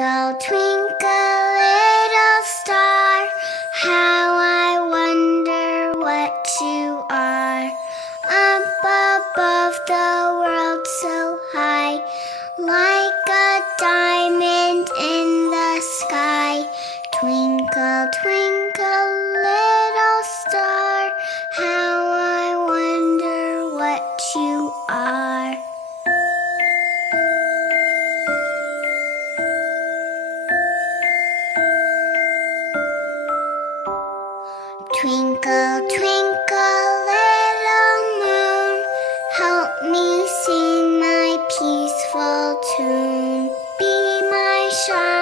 Twinkle, twinkle, little star, how I wonder what you are. Up above the world so high, like a diamond in the sky. Twinkle, twinkle, little star, how I wonder what you are. Twinkle, twinkle, little moon, help me sing my peaceful tune. Be my shine.